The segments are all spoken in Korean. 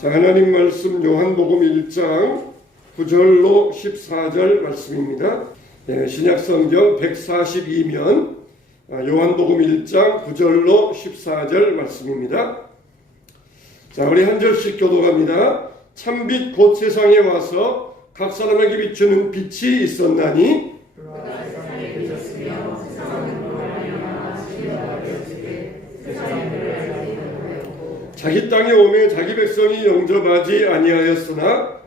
자, 하나님 말씀 요한복음 1장 9절로 14절 말씀입니다. 신약성경 142면 요한복음 1장 9절로 14절 말씀입니다. 자, 우리 한 절씩 교독합니다. 참빛 곧 세상에 와서 각 사람에게 비추는 빛이 있었나니 자기 땅에 오매 자기 백성이 영접하지 아니하였으나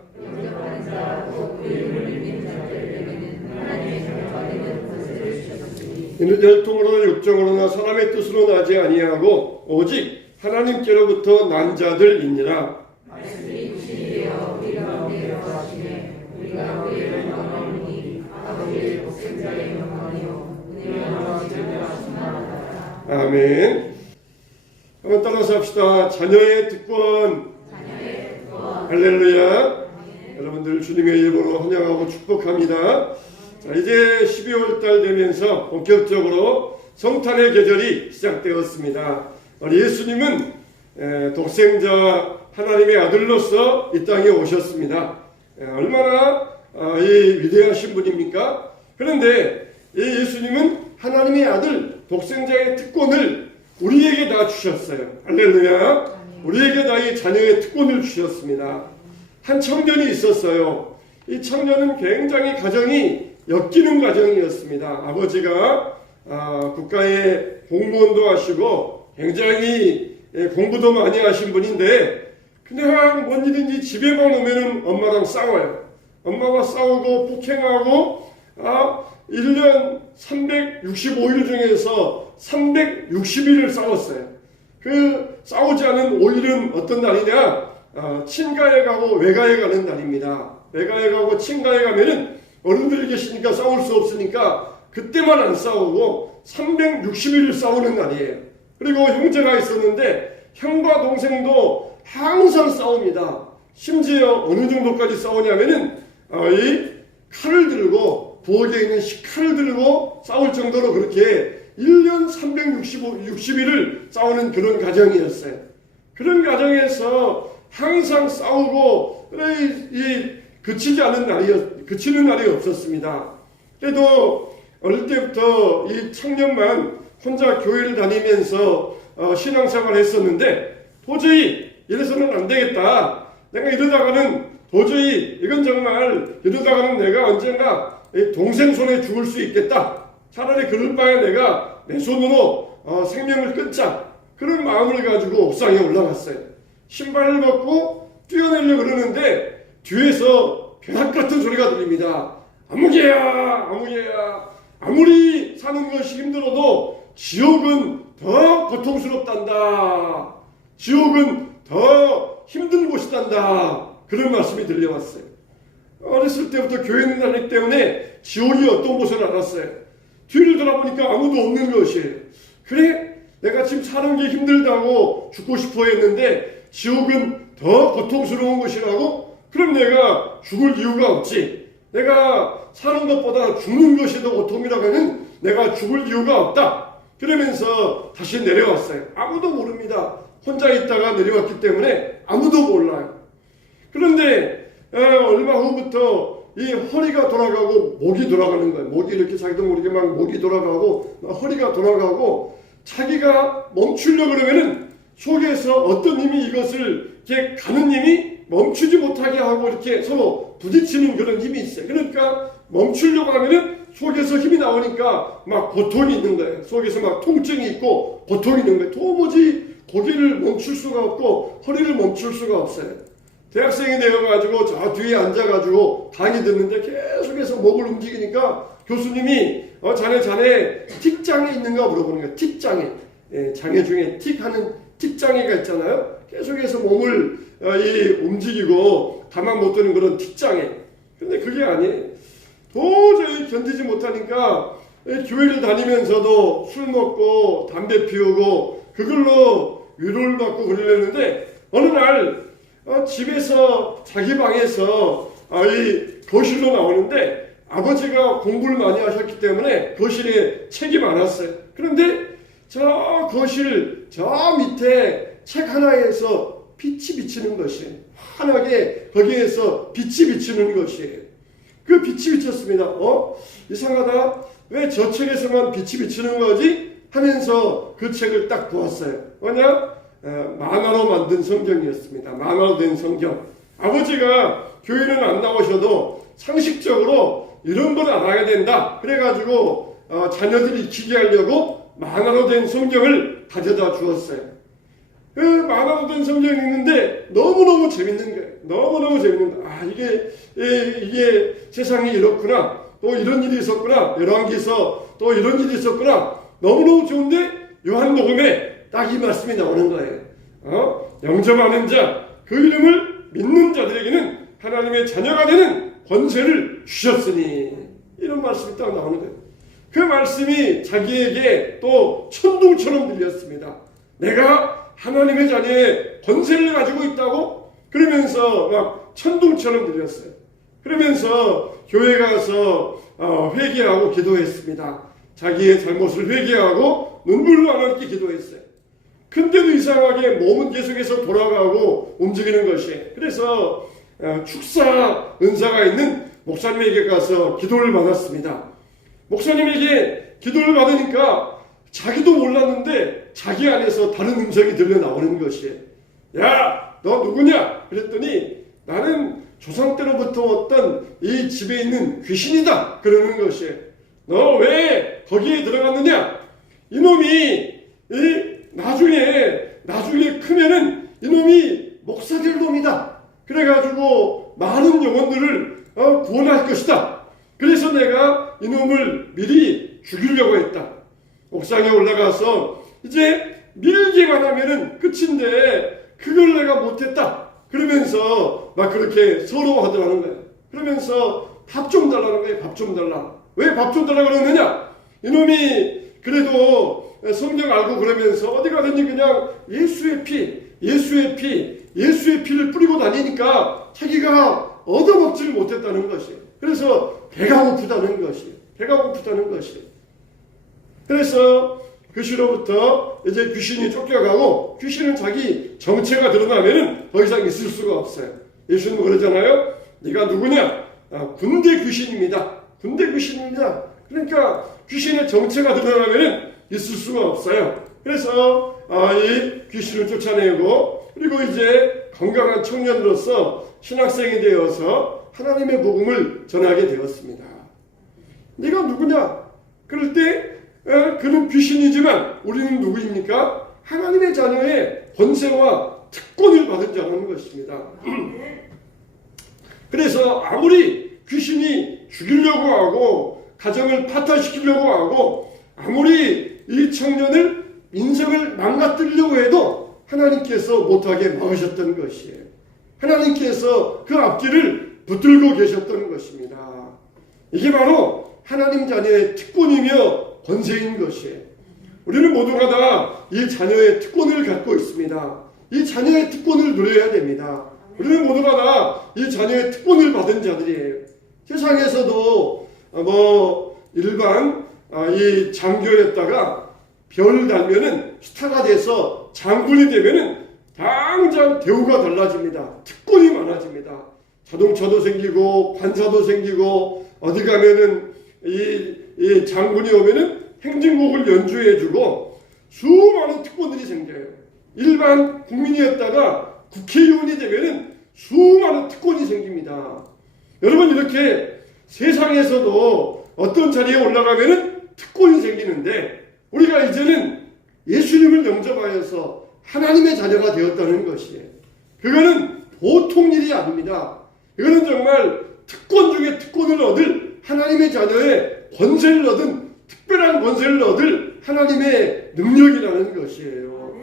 이는 혈통으로나 육정으로나 사람의 뜻으로 나지 아니하고 오직 하나님께로부터 난 자들이니라. 아멘. 한번 따라서 합시다. 자녀의 특권. 할렐루야. 여러분들 주님의 이름으로 환영하고 축복합니다. 자, 이제 12월 달 되면서 본격적으로 성탄의 계절이 시작되었습니다. 예수님은 독생자 하나님의 아들로서 이 땅에 오셨습니다. 얼마나 이 위대하신 분입니까? 그런데 이 예수님은 하나님의 아들 독생자의 특권을 우리에게 다 주셨어요. 할렐루야. 우리에게 다 이 자녀의 특권을 주셨습니다. 한 청년이 있었어요. 이 청년은 굉장히 가정이 엮이는 가정이었습니다. 아버지가 국가의 공무원도 하시고 굉장히 공부도 많이 하신 분인데, 근데 뭔 일인지 집에만 오면은 엄마랑 싸워요. 엄마와 싸우고 폭행하고 1년 365일 중에서 360일을 싸웠어요. 그 싸우지 않은 5일은 어떤 날이냐? 친가에 가고 외가에 가는 날입니다. 외가에 가고 친가에 가면은 어른들이 계시니까 싸울 수 없으니까 그때만 안 싸우고 360일을 싸우는 날이에요. 그리고 형제가 있었는데 형과 동생도 항상 싸웁니다. 심지어 어느 정도까지 싸우냐면은 이 칼을 들고 부엌에 있는 식칼을 들고 싸울 정도로 그렇게 1년 360일을 싸우는 그런 가정이었어요. 그런 가정에서 항상 싸우고 그치는 날이 없었습니다. 그래도 어릴 때부터 이 청년만 혼자 교회를 다니면서 신앙생활을 했었는데 도저히 이래서는 안 되겠다. 내가 이러다가는 도저히 이건 정말 이러다가는 내가 언젠가 동생 손에 죽을 수 있겠다. 차라리 그럴 바에 내가 내 손으로 생명을 끊자. 그런 마음을 가지고 옥상에 올라갔어요. 신발을 벗고 뛰어내려고 그러는데 뒤에서 벼락 같은 소리가 들립니다. 아무개야 아무개야, 아무리 사는 것이 힘들어도 지옥은 더 고통스럽단다. 지옥은 더 힘든 곳이단다. 그런 말씀이 들려왔어요. 어렸을 때부터 교회에 다니기 때문에 지옥이 어떤 곳을 알았어요. 뒤를 돌아보니까 아무도 없는 것이에요. 그래? 내가 지금 사는 게 힘들다고 죽고 싶어 했는데 지옥은 더 고통스러운 것이라고? 그럼 내가 죽을 이유가 없지. 내가 사는 것보다 죽는 것이 더 고통이라고 하면 내가 죽을 이유가 없다. 그러면서 다시 내려왔어요. 아무도 모릅니다. 혼자 있다가 내려왔기 때문에 아무도 몰라요. 그런데 얼마 후부터 이 허리가 돌아가고 목이 돌아가는 거예요. 목이 이렇게 자기도 모르게 막 목이 돌아가고 허리가 돌아가고, 자기가 멈추려고 그러면은 속에서 어떤 힘이 이것을 이렇게 가는 힘이 멈추지 못하게 하고 이렇게 서로 부딪히는 그런 힘이 있어요. 그러니까 멈추려고 하면은 속에서 힘이 나오니까 막 고통이 있는 거예요. 속에서 막 통증이 있고 고통이 있는 거예요. 도무지 고개를 멈출 수가 없고 허리를 멈출 수가 없어요. 대학생이 되어가지고 저 뒤에 앉아가지고 강의 듣는데 계속해서 목을 움직이니까 교수님이 자네 틱장애 있는가 물어보는 거예요. 틱장애. 장애 중에 틱하는 틱장애가 있잖아요. 계속해서 몸을 움직이고 가만 못 두는 그런 틱장애. 근데 그게 아니에요. 도저히 견디지 못하니까 교회를 다니면서도 술 먹고 담배 피우고 그걸로 위로를 받고 그러려는데 어느 날 집에서 자기 방에서 이 거실로 나오는데 아버지가 공부를 많이 하셨기 때문에 거실에 책이 많았어요. 그런데 저 거실 저 밑에 책 하나에서 빛이 비치는 것이에요. 환하게 거기에서 빛이 비치는 것이에요. 그 빛이 비쳤습니다. 이상하다. 왜 저 책에서만 빛이 비치는 거지? 하면서 그 책을 딱 보았어요. 뭐냐? 만화로 만든 성경이었습니다. 만화로 된 성경. 아버지가 교회는 안 나오셔도 상식적으로 이런 걸 알아야 된다. 그래가지고 자녀들이 익히게 하려고 만화로 된 성경을 가져다 주었어요. 그 만화로 된 성경이 있는데 너무너무 재밌는 거예요. 너무너무 재밌는 거예요. 이게 세상이 이렇구나. 또 이런 일이 있었구나. 열왕기서 또 이런 일이 있었구나. 너무너무 좋은데 요한복음에 딱 이 말씀이 나오는 거예요. 영접하는 자, 그 이름을 믿는 자들에게는 하나님의 자녀가 되는 권세를 주셨으니, 이런 말씀이 딱 나오는 거예요. 그 말씀이 자기에게 또 천둥처럼 들렸습니다. 내가 하나님의 자녀의 권세를 가지고 있다고? 그러면서 막 천둥처럼 들렸어요. 그러면서 교회 가서 회개하고 기도했습니다. 자기의 잘못을 회개하고 눈물로 하나님께 기도했어요. 근데도 이상하게 몸은 계속해서 돌아가고 움직이는 것이에요. 그래서 축사 은사가 있는 목사님에게 가서 기도를 받았습니다. 목사님에게 기도를 받으니까 자기도 몰랐는데 자기 안에서 다른 음성이 들려 나오는 것이에요. 야, 너 누구냐? 그랬더니 나는 조상 때로부터 왔던 이 집에 있는 귀신이다. 그러는 것이에요. 너 왜 거기에 들어갔느냐? 이놈이 나중에 크면은 이놈이 목사 될 놈이다. 그래가지고 많은 영혼들을 구원할 것이다. 그래서 내가 이놈을 미리 죽이려고 했다. 옥상에 올라가서 이제 밀기만 하면은 끝인데 그걸 내가 못했다. 그러면서 막 그렇게 서러워하더라는 거예요. 그러면서 밥 좀 달라는 거예요. 밥 좀 달라. 왜 밥 좀 달라 그러느냐? 이놈이 그래도 성경 알고 그러면서 어디 가든지 그냥 예수의 피를 뿌리고 다니니까 자기가 얻어먹지를 못했다는 것이에요. 그래서 배가 고프다는 것이에요. 그래서 그 시로부터 이제 귀신이 쫓겨가고, 귀신은 자기 정체가 드러나면은 더 이상 있을 수가 없어요. 예수님은 그러잖아요. 네가 누구냐? 군대 귀신입니다. 그러니까 귀신의 정체가 드러나면은 있을 수가 없어요. 그래서 이 귀신을 쫓아내고, 그리고 이제 건강한 청년으로서 신학생이 되어서 하나님의 복음을 전하게 되었습니다. 네가 누구냐? 그럴 때 그는 귀신이지만 우리는 누구입니까? 하나님의 자녀의 권세와 특권을 받은 자라는 것입니다. 그래서 아무리 귀신이 죽이려고 하고 가정을 파탄시키려고 하고 아무리 이 청년을 인생을 망가뜨리려고 해도 하나님께서 못하게 막으셨던 것이에요. 하나님께서 그 앞길을 붙들고 계셨던 것입니다. 이게 바로 하나님 자녀의 특권이며 권세인 것이에요. 우리는 모두가 다 이 자녀의 특권을 갖고 있습니다. 이 자녀의 특권을 누려야 됩니다. 우리는 모두가 다 이 자녀의 특권을 받은 자들이에요. 세상에서도 일반 이 장교였다가 별 달면은 스타가 돼서 장군이 되면은 당장 대우가 달라집니다. 특권이 많아집니다. 자동차도 생기고 관사도 생기고, 어디 가면은 이 장군이 오면은 행진곡을 연주해주고 수많은 특권들이 생겨요. 일반 국민이었다가 국회의원이 되면은 수많은 특권이 생깁니다. 여러분, 이렇게 세상에서도 어떤 자리에 올라가면은 특권이 생기는데, 우리가 이제는 예수님을 영접하여서 하나님의 자녀가 되었다는 것이에요. 그거는 보통 일이 아닙니다. 이거는 정말 특권 중에 특권을 얻을, 하나님의 자녀의 권세를 얻은, 특별한 권세를 얻을 하나님의 능력이라는 것이에요.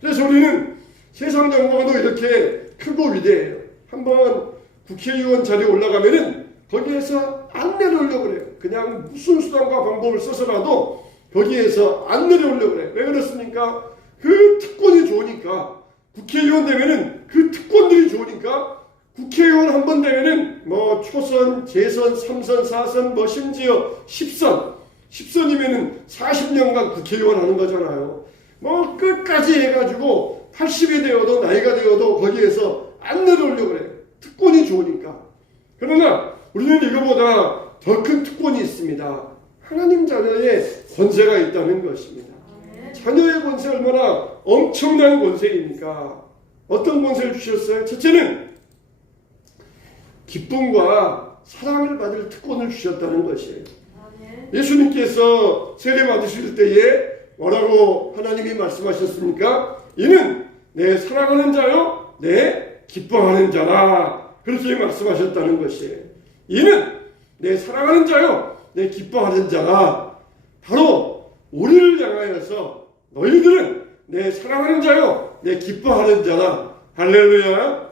그래서 우리는 세상 정보도 이렇게 크고 위대해요. 한번 국회의원 자리에 올라가면은 거기에서 안 내려오려고 그래요. 그냥 무슨 수단과 방법을 써서라도 거기에서 안 내려오려고 그래요. 왜 그렇습니까? 그 특권이 좋으니까. 국회의원 되면은 그 특권들이 좋으니까. 국회의원 한 번 되면은 초선, 재선, 3선, 4선, 심지어 10선이면은 40년간 국회의원 하는 거잖아요. 끝까지 해가지고 80이 되어도 나이가 되어도 거기에서 안 내려오려고 그래요. 특권이 좋으니까. 그러나 우리는 이거보다 더 큰 특권이 있습니다. 하나님 자녀의 권세가 있다는 것입니다. 자녀의 권세 얼마나 엄청난 권세입니까? 어떤 권세를 주셨어요? 첫째는 기쁨과 사랑을 받을 특권을 주셨다는 것이에요. 예수님께서 세례 받으실 때에 뭐라고 하나님이 말씀하셨습니까? 이는 내 사랑하는 자요 내 기뻐하는 자라, 그렇게 말씀하셨다는 것이에요. 이는 내 사랑하는 자요 내 기뻐하는 자라, 바로 우리를 향하여서 너희들은 내 사랑하는 자요 내 기뻐하는 자라. 할렐루야.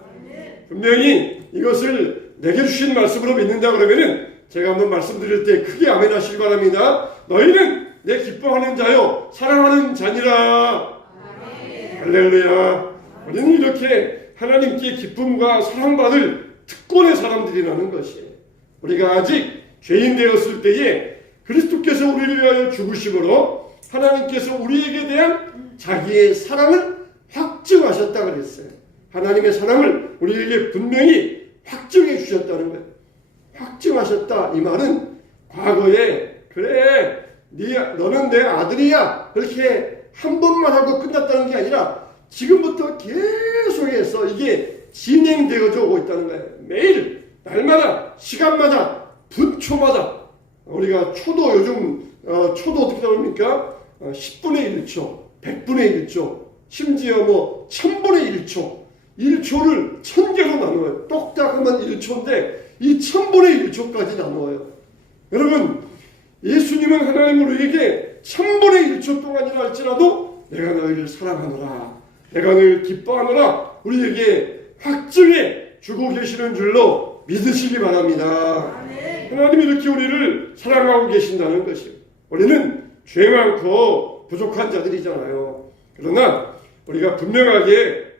분명히 이것을 내게 주신 말씀으로 믿는다 그러면은 제가 한번 말씀드릴 때 크게 아멘 하시기 바랍니다. 너희는 내 기뻐하는 자요 사랑하는 자니라. 할렐루야. 우리는 이렇게 하나님께 기쁨과 사랑받을 특권의 사람들이라는 것이에요. 우리가 아직 죄인 되었을 때에 그리스도께서 우리를 위하여 죽으심으로 하나님께서 우리에게 대한 자기의 사랑을 확증하셨다 그랬어요. 하나님의 사랑을 우리에게 분명히 확증해 주셨다는 거예요. 확증하셨다, 이 말은 과거에 그래 너는 내 아들이야 그렇게 한 번만 하고 끝났다는 게 아니라 지금부터 계속해서 이게 진행되어져 오고 있다는 거예요. 매일 날마다 시간마다 분초마다. 우리가 초도 요즘 초도 어떻게 나옵니까? 10분의 1초, 100분의 1초, 심지어 뭐 1000분의 1초, 1초를 1000개로 나누어요. 똑딱하면 1초인데 이 1000분의 1초까지 나누어요. 여러분, 예수님은 하나님 우리에게 1000분의 1초 동안이라 할지라도 내가 너희를 사랑하노라, 내가 너희를 기뻐하노라 우리에게 확증해 주고 계시는 줄로 믿으시기 바랍니다. 하나님이 이렇게 우리를 사랑하고 계신다는 것이에요. 우리는 죄 많고 부족한 자들이잖아요. 그러나 우리가 분명하게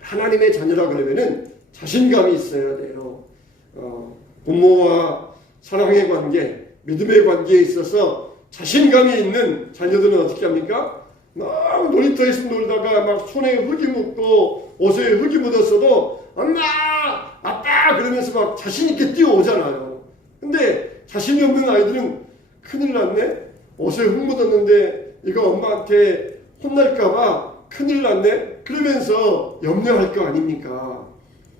하나님의 자녀라 그러면은 자신감이 있어야 돼요. 부모와 사랑의 관계, 믿음의 관계에 있어서 자신감이 있는 자녀들은 어떻게 합니까? 막 놀이터에서 놀다가 막 손에 흙이 묻고 옷에 흙이 묻었어도 엄마, 아빠 그러면서 막 자신 있게 뛰어오잖아요. 근데 자신이 없는 아이들은 큰일 났네. 옷에 흙 묻었는데 이거 엄마한테 혼날까봐 큰일 났네. 그러면서 염려할 거 아닙니까?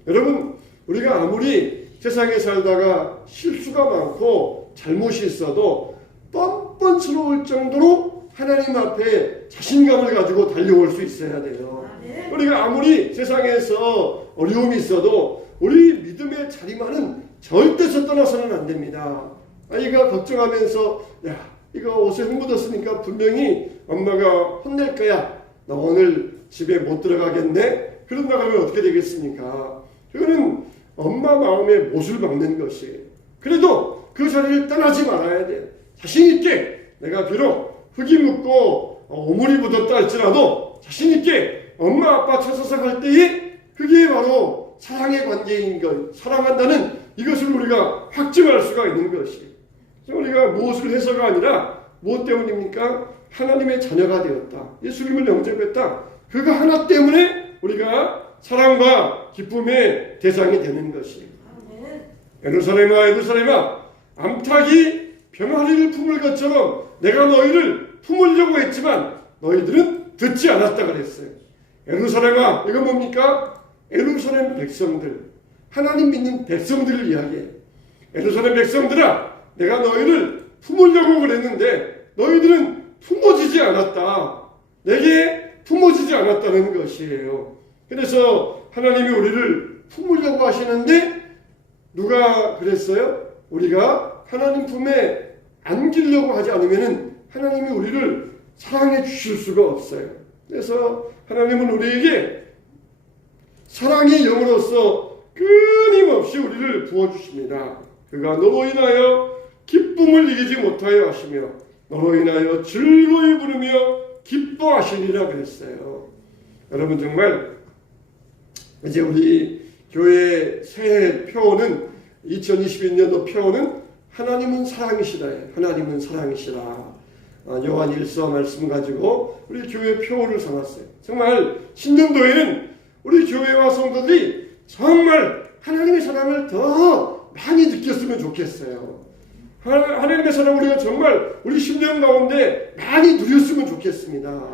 여러분, 우리가 아무리 세상에 살다가 실수가 많고 잘못이 있어도 뻔뻔스러울 정도로 하나님 앞에 자신감을 가지고 달려올 수 있어야 돼요. 우리가 아무리 세상에서 어려움이 있어도 우리 믿음의 자리만은 절대서 떠나서는 안 됩니다. 아이가 걱정하면서 야, 이거 옷에 흙 묻었으니까 분명히 엄마가 혼낼 거야. 너 오늘 집에 못 들어가겠네? 그런다고 하면 어떻게 되겠습니까? 그거는 엄마 마음에 못을 박는 것이에요. 그래도 그 자리를 떠나지 말아야 돼요. 자신 있게 내가 비록 흙이 묻고 오물이 묻었다 할지라도 자신 있게 엄마 아빠 찾아서갈 때에 그게 바로 사랑의 관계인 것, 사랑한다는 이것을 우리가 확증할 수가 있는 것이에요. 우리가 무엇을 해서가 아니라 무엇 때문입니까? 하나님의 자녀가 되었다. 예수님을 영접했다. 그거 하나 때문에 우리가 사랑과 기쁨의 대상이 되는 것이에요. 예루살렘아 예루살렘아 암탉이 병아리를 품을 것처럼 내가 너희를 품으려고 했지만 너희들은 듣지 않았다 그랬어요. 예루살렘아, 이건 뭡니까? 예루살렘 백성들, 하나님 믿는 백성들을 이야기해요. 예루살렘 백성들아, 내가 너희를 품으려고 그랬는데 너희들은 품어지지 않았다. 내게 품어지지 않았다는 것이에요. 그래서 하나님이 우리를 품으려고 하시는데 누가 그랬어요? 우리가 하나님 품에 안기려고 하지 않으면 하나님이 우리를 사랑해 주실 수가 없어요. 그래서 하나님은 우리에게 사랑의 영으로서 끊임없이 우리를 부어주십니다. 그가 너로 인하여 기쁨을 이기지 못하여 하시며 너로 인하여 즐거이 부르며 기뻐하시리라 그랬어요. 여러분, 정말 이제 우리 교회 새해 표어는 2021년도 표어는 하나님은 사랑이시다. 하나님은 사랑이시라. 요한 1서 말씀 가지고 우리 교회 표를 삼았어요. 정말 신년도에는 우리 교회와 성도들이 정말 하나님의 사랑을 더 많이 느꼈으면 좋겠어요. 하나님의 사랑을 우리가 정말 우리 심령 가운데 많이 누렸으면 좋겠습니다.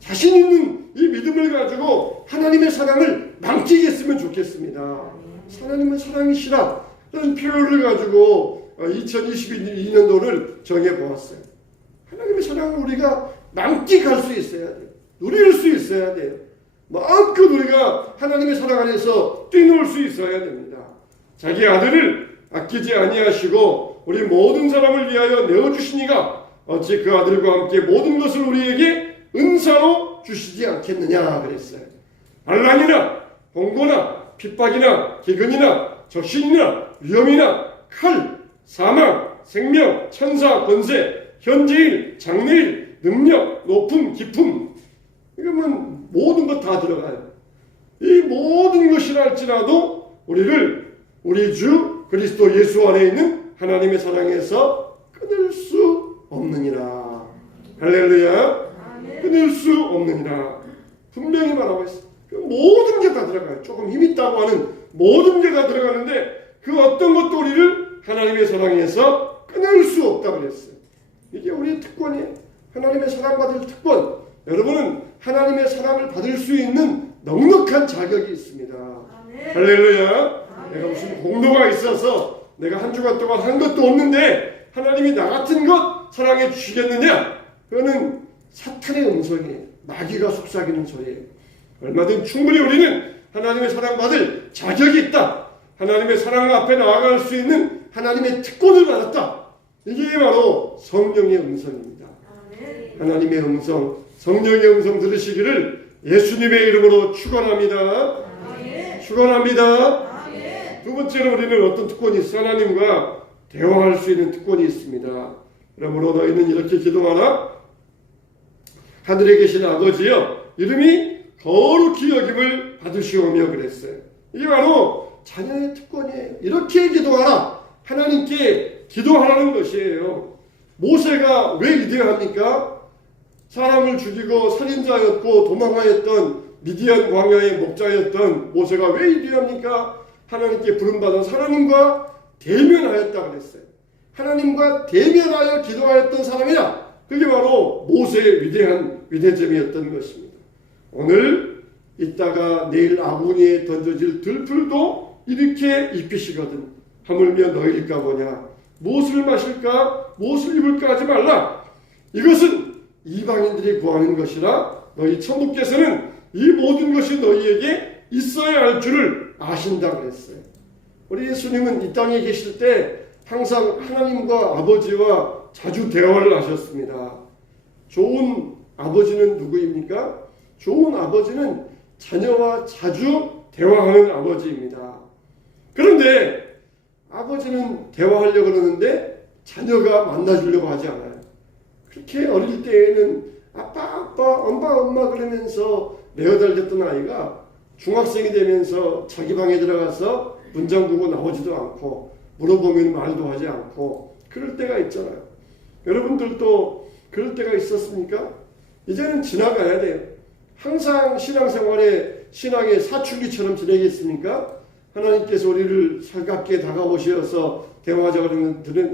자신 있는 이 믿음을 가지고 하나님의 사랑을 만끽했으면 좋겠습니다. 하나님은 사랑이시라 라는 표현을 가지고 2022년도를 정해보았어요. 하나님의 사랑을 우리가 만끽할 수 있어야 돼요. 누릴 수 있어야 돼요. 마음껏 우리가 하나님의 사랑 안에서 뛰놀 수 있어야 됩니다. 자기 아들을 아끼지 아니하시고 우리 모든 사람을 위하여 내어주시니가 어찌 그 아들과 함께 모든 것을 우리에게 은사로 주시지 않겠느냐 그랬어요. 반란이나 공고나 핍박이나 기근이나 적신이나 위험이나 칼, 사망, 생명, 천사, 권세, 현재일, 장래일, 능력, 높음, 깊음 이러면 모든 것 다 들어가요. 이 모든 것이라 할지라도 우리를 우리 주 그리스도 예수 안에 있는 하나님의 사랑에서 끊을 수 없느니라. 할렐루야. 끊을 수 없느니라. 분명히 말하고 있어요. 모든 게 다 들어가요. 조금 힘 있다고 하는 모든 게 다 들어가는데 그 어떤 것도 우리를 하나님의 사랑에서 끊을 수 없다고 그랬어요. 이게 우리의 특권이에요. 하나님의 사랑받을 특권. 여러분은 하나님의 사랑을 받을 수 있는 넉넉한 자격이 있습니다. 아멘. 할렐루야. 아멘. 내가 무슨 공로가 있어서 내가 한 주간 동안 한 것도 없는데 하나님이 나 같은 것 사랑해 주시겠느냐? 그거는 사탄의 음성이에요. 마귀가 속삭이는 소리예요. 얼마든 충분히 우리는 하나님의 사랑받을 자격이 있다. 하나님의 사랑 앞에 나아갈 수 있는 하나님의 특권을 받았다. 이게 바로 성령의 음성입니다. 아멘. 하나님의 음성, 성령의 음성 들으시기를 예수님의 이름으로 축원합니다. 아멘. 축원합니다. 아멘. 두 번째로 우리는 어떤 특권이 있어? 하나님과 대화할 수 있는 특권이 있습니다. 그러므로 너희는 이렇게 기도하라. 하늘에 계신 아버지여 이름이 거룩히 여김을 받으시오며 그랬어요. 이게 바로 자녀의 특권이에요. 이렇게 기도하라. 하나님께 기도하라는 것이에요. 모세가 왜 위대합니까? 사람을 죽이고 살인자였고 도망하였던 미디안 광야의 목자였던 모세가 왜 위대합니까? 하나님께 부름받아서 하나님과 대면하였다 그랬어요. 하나님과 대면하여 기도하였던 사람이라. 그게 바로 모세의 위대한 위대점이었던 것입니다. 오늘 이따가 내일 아구니에 던져질 들풀도 이렇게 입히시거든. 하물며 너희일까 보냐. 무엇을 마실까 무엇을 입을까 하지 말라. 이것은 이방인들이 구하는 것이라 너희 천부께서는 이 모든 것이 너희에게 있어야 할 줄을 아신다 그랬어요. 우리 예수님은 이 땅에 계실 때 항상 하나님과 아버지와 자주 대화를 하셨습니다. 좋은 아버지는 누구입니까? 좋은 아버지는 자녀와 자주 대화하는 아버지입니다. 그런데 아버지는 대화하려고 그러는데 자녀가 만나주려고 하지 않아요. 그렇게 어릴 때에는 아빠, 엄마 그러면서 내어달렸던 아이가 중학생이 되면서 자기 방에 들어가서 문장 보고 나오지도 않고 물어보면 말도 하지 않고 그럴 때가 있잖아요. 여러분들도 그럴 때가 있었습니까? 이제는 지나가야 돼요. 항상 신앙생활에 신앙의 사춘기처럼 지내겠습니까? 하나님께서 우리를 살갑게 다가오셔서 대화하자고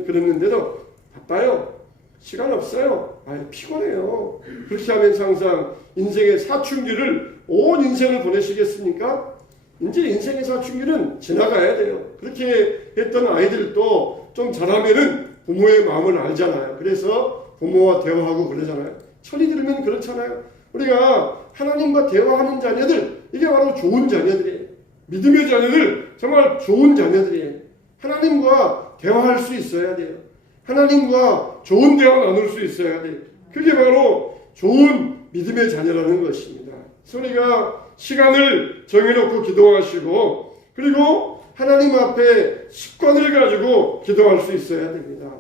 그랬는데도 바빠요. 시간 없어요. 피곤해요. 그렇게 하면서 항상 인생의 사춘기를 온 인생을 보내시겠습니까? 이제 인생의 사춘기는 지나가야 돼요. 그렇게 했던 아이들도 좀 자라면은 부모의 마음을 알잖아요. 그래서 부모와 대화하고 그러잖아요. 철이 들면 그렇잖아요. 우리가 하나님과 대화하는 자녀들, 이게 바로 좋은 자녀들이에요. 믿음의 자녀들, 정말 좋은 자녀들이에요. 하나님과 대화할 수 있어야 돼요. 하나님과 좋은 대화 나눌 수 있어야 돼요. 그게 바로 좋은 믿음의 자녀라는 것입니다. 그래서 우리가 시간을 정해놓고 기도하시고 그리고 하나님 앞에 습관을 가지고 기도할 수 있어야 됩니다.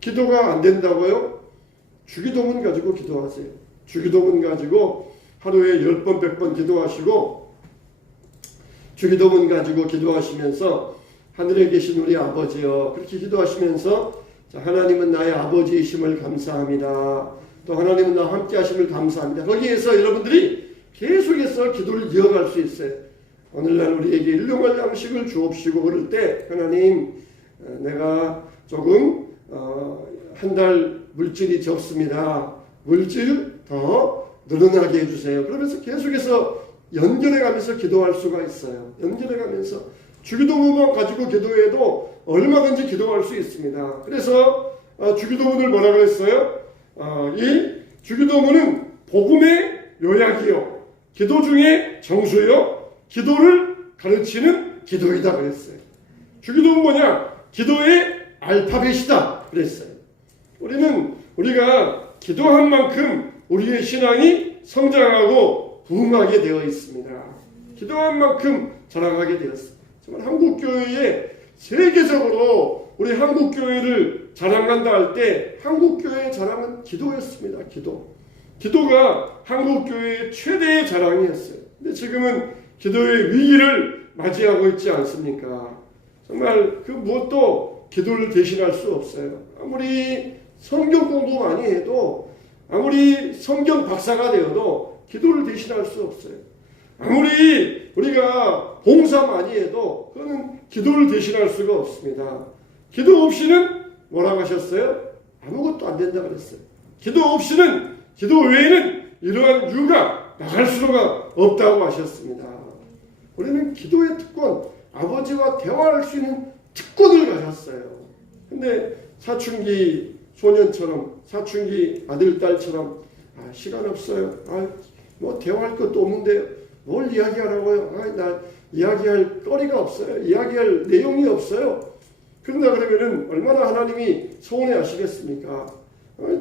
기도가 안 된다고요? 주기도문 가지고 기도하세요. 주기도문 가지고 하루에 10번, 100번 기도하시고 주기도문 가지고 기도하시면서 하늘에 계신 우리 아버지여 그렇게 기도하시면서 자, 하나님은 나의 아버지이심을 감사합니다. 또 하나님은 나와 함께 하심을 감사합니다. 거기에서 여러분들이 계속해서 기도를 이어갈 수 있어요. 오늘날 우리에게 일용할 양식을 주옵시고 그럴 때 하나님 내가 조금 한 달 물질이 적습니다. 물질 더 늘어나게 해주세요. 그러면서 계속해서 연결해가면서 기도할 수가 있어요. 연결해가면서 주기도문만 가지고 기도해도 얼마든지 기도할 수 있습니다. 그래서 주기도문을 뭐라 그랬어요? 이 주기도문은 복음의 요약이요, 기도 중에 정수요, 기도를 가르치는 기도이다 그랬어요. 주기도는 뭐냐? 기도의 알파벳이다 그랬어요. 우리가 기도한 만큼 우리의 신앙이 성장하고 부흥하게 되어 있습니다. 기도한 만큼 자라가게 되었습니다. 정말 한국교회에 세계적으로 우리 한국교회를 자랑한다 할 때 한국교회의 자랑은 기도였습니다. 기도가 한국교회의 최대의 자랑이었어요. 근데 지금은 기도의 위기를 맞이하고 있지 않습니까? 정말 그 무엇도 기도를 대신할 수 없어요. 아무리 성경 공부 많이 해도, 아무리 성경 박사가 되어도 기도를 대신할 수 없어요. 아무리 우리가 봉사 많이 해도 그거는 기도를 대신할 수가 없습니다. 기도 없이는 뭐라고 하셨어요? 아무것도 안 된다 그랬어요. 기도 없이는, 기도 외에는 이러한 유가 나갈 수가 없다고 하셨습니다. 우리는 기도의 특권, 아버지와 대화할 수 있는 특권을 가졌어요. 근데 사춘기 소년처럼, 사춘기 아들, 딸처럼 시간 없어요. 뭐 대화할 것도 없는데 뭘 이야기하라고요? 나 이야기할 거리가 없어요. 이야기할 내용이 없어요. 그런다 그러면은 얼마나 하나님이 서운해 하시겠습니까?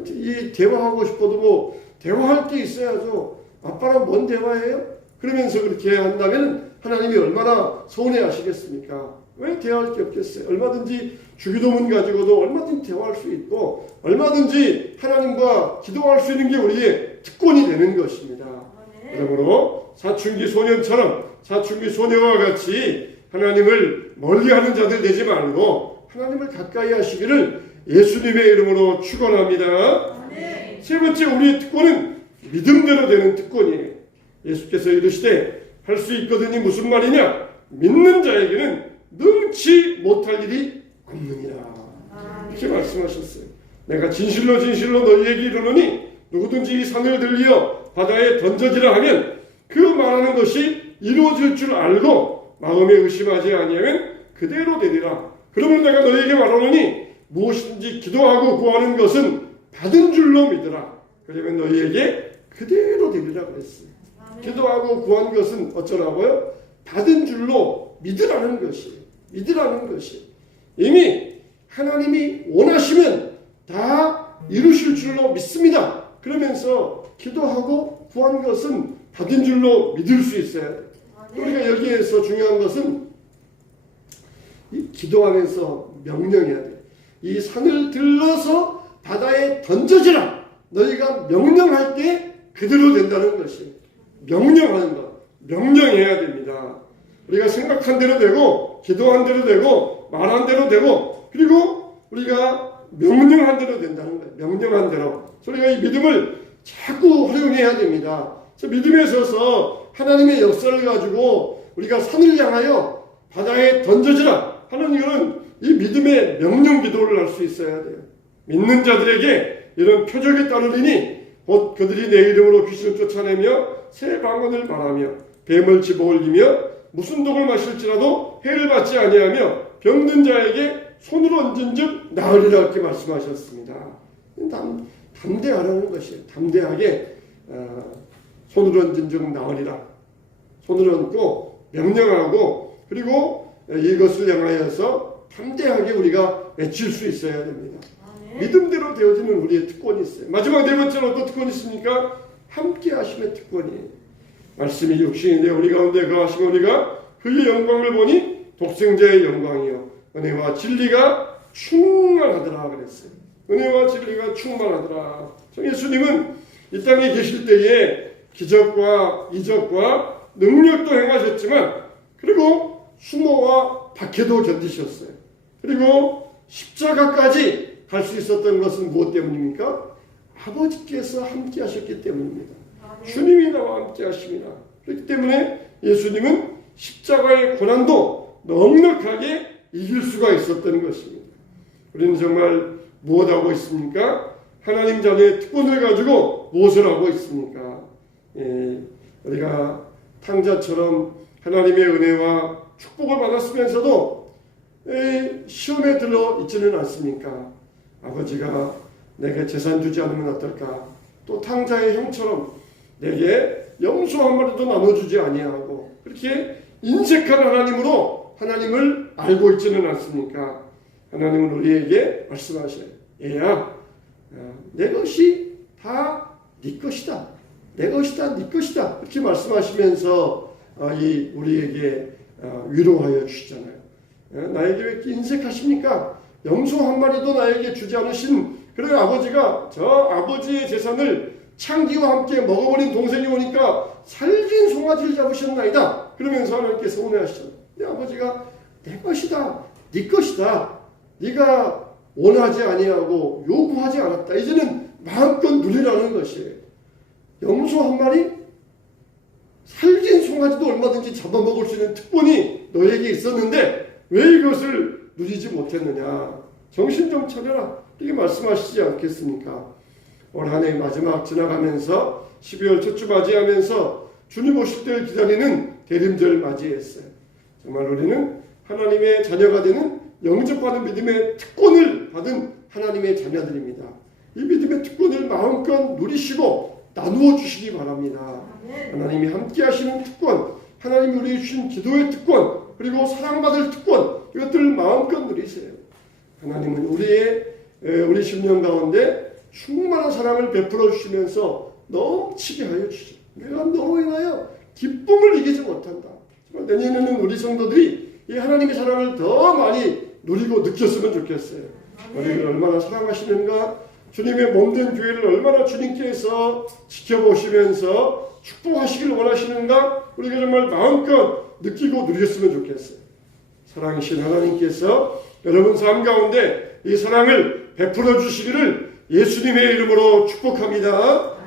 이 대화하고 싶어도 뭐 대화할 게 있어야죠. 아빠랑 뭔 대화해요? 그러면서 그렇게 한다면 하나님이 얼마나 서운해 하시겠습니까? 왜 대화할 게 없겠어요? 얼마든지 주기도문 가지고도 얼마든지 대화할 수 있고 얼마든지 하나님과 기도할 수 있는 게 우리의 특권이 되는 것입니다. 그러므로 사춘기 소년처럼, 사춘기 소녀와 같이 하나님을 멀리하는 자들 되지 말고 하나님을 가까이 하시기를 예수님의 이름으로 축원합니다. 세 번째, 우리의 특권은 믿음대로 되는 특권이에요. 예수께서 이르시되 할 수 있거든이 무슨 말이냐? 믿는 자에게는 능치 못할 일이 없느니라. 이렇게 말씀하셨어요. 내가 진실로 너희에게 이르노니 누구든지 이 산을 들리어 바다에 던져지라 하면 그 말하는 것이 이루어질 줄 알고 마음에 의심하지 아니하면 그대로 되리라. 그러므로 내가 너희에게 말하노니 무엇이든지 기도하고 구하는 것은 받은 줄로 믿으라. 그러면 너희에게 그대로 되리라 그랬어요. 기도하고 구한 것은 어쩌라고요? 받은 줄로 믿으라는 것이에요. 믿으라는 것이 이미 하나님이 원하시면 다 이루실 줄로 믿습니다. 그러면서 기도하고 구한 것은 받은 줄로 믿을 수 있어야 돼요. 우리가 여기에서 중요한 것은 이 기도하면서 명령해야 돼요. 이 산을 들러서 바다에 던져지라. 너희가 명령할 때 그대로 된다는 것이에요. 명령하는 것, 명령해야 됩니다. 우리가 생각한 대로 되고, 기도한 대로 되고, 말한 대로 되고, 그리고 우리가 명령한 대로 된다는 거예요. 명령한 대로. 우리가 이 믿음을 자꾸 활용해야 됩니다. 믿음에 서서 하나님의 역사를 가지고 우리가 산을 향하여 바다에 던져지라 하는 이유는 이 믿음의 명령 기도를 할 수 있어야 돼요. 믿는 자들에게 이런 표적이 따르리니 곧 그들이 내 이름으로 귀신을 쫓아내며 새 방언을 말하며 뱀을 집어올리며 무슨 독을 마실지라도 해를 받지 아니하며 병든 자에게 손으로 얹은 즉 나으리라 이렇게 말씀하셨습니다. 담대하라는 것이에요. 담대하게 손으로 얹은 즉 나으리라. 손을 얹고 명령하고 그리고 이것을 향하여서 담대하게 우리가 외칠 수 있어야 됩니다. 믿음대로 되어지는 우리의 특권이 있어요. 마지막 네 번째는 어떤 특권이 있습니까? 함께 하심의 특권이에요. 말씀이 육신이 되어 우리 가운데 거하시고 우리가 그의 영광을 보니 독생자의 영광이요 은혜와 진리가 충만하더라 그랬어요. 은혜와 진리가 충만하더라. 예수님은 이 땅에 계실 때에 기적과 이적과 능력도 행하셨지만 그리고 수모와 박해도 견디셨어요. 그리고 십자가까지 갈 수 있었던 것은 무엇 때문입니까? 아버지께서 함께 하셨기 때문입니다. 주님이 나와 함께 하십니다. 그렇기 때문에 예수님은 십자가의 고난도 넉넉하게 이길 수가 있었던 것입니다. 우리는 정말 무엇하고 있습니까? 하나님 자녀의 특권을 가지고 무엇을 하고 있습니까? 우리가 탕자처럼 하나님의 은혜와 축복을 받았으면서도 시험에 들어 있지는 않습니까? 아버지가 내게 재산 주지 않으면 어떨까? 또 탕자의 형처럼 내게 염소 한 마리도 나눠주지 아니하고 그렇게 인색한 하나님으로 하나님을 알고 있지는 않습니까? 하나님은 우리에게 말씀하셔요. 얘야, 내 것이 다 네 것이다. 내 것이다, 네 것이다. 이렇게 말씀하시면서 우리에게 위로하여 주시잖아요. 나에게 왜 이렇게 인색하십니까? 염소 한 마리도 나에게 주지 않으신 그런 아버지가 저 아버지의 재산을 창기와 함께 먹어버린 동생이 오니까 살진 송아지를 잡으셨나이다. 그러면서 하나님께서 서운해하시잖아요. 내 아버지가 내 것이다, 네 것이다. 네가 원하지 아니하고 요구하지 않았다. 이제는 마음껏 누리라는 것이에요. 염소 한 마리? 살진 송아지도 얼마든지 잡아먹을 수 있는 특권이 너에게 있었는데 왜 이것을 누리지 못했느냐. 정신 좀 차려라. 이렇게 말씀하시지 않겠습니까? 올 한 해 마지막 지나가면서 12월 첫 주 맞이하면서 주님 오실 때를 기다리는 대림절 맞이했어요. 정말 우리는 하나님의 자녀가 되는 영접받은 믿음의 특권을 받은 하나님의 자녀들입니다. 이 믿음의 특권을 마음껏 누리시고 나누어 주시기 바랍니다. 하나님이 함께 하시는 특권, 하나님이 우리에게 주신 기도의 특권, 그리고 사랑받을 특권, 이것들을 마음껏 누리세요. 하나님은 우리 심령 가운데 충만한 사랑을 베풀어 주시면서 넘치게 하여 주시죠. 내가 너로 인하여 기쁨을 이기지 못한다. 정말 내년에는 우리 성도들이 이 하나님의 사랑을 더 많이 누리고 느꼈으면 좋겠어요. 우리를 얼마나 사랑하시는가, 주님의 몸된 교회를 얼마나 주님께서 지켜보시면서 축복하시기를 원하시는가, 우리가 정말 마음껏 느끼고 누렸으면 좋겠어요. 사랑이신 하나님께서 여러분 삶 가운데 이 사랑을 베풀어 주시기를 예수님의 이름으로 축복합니다.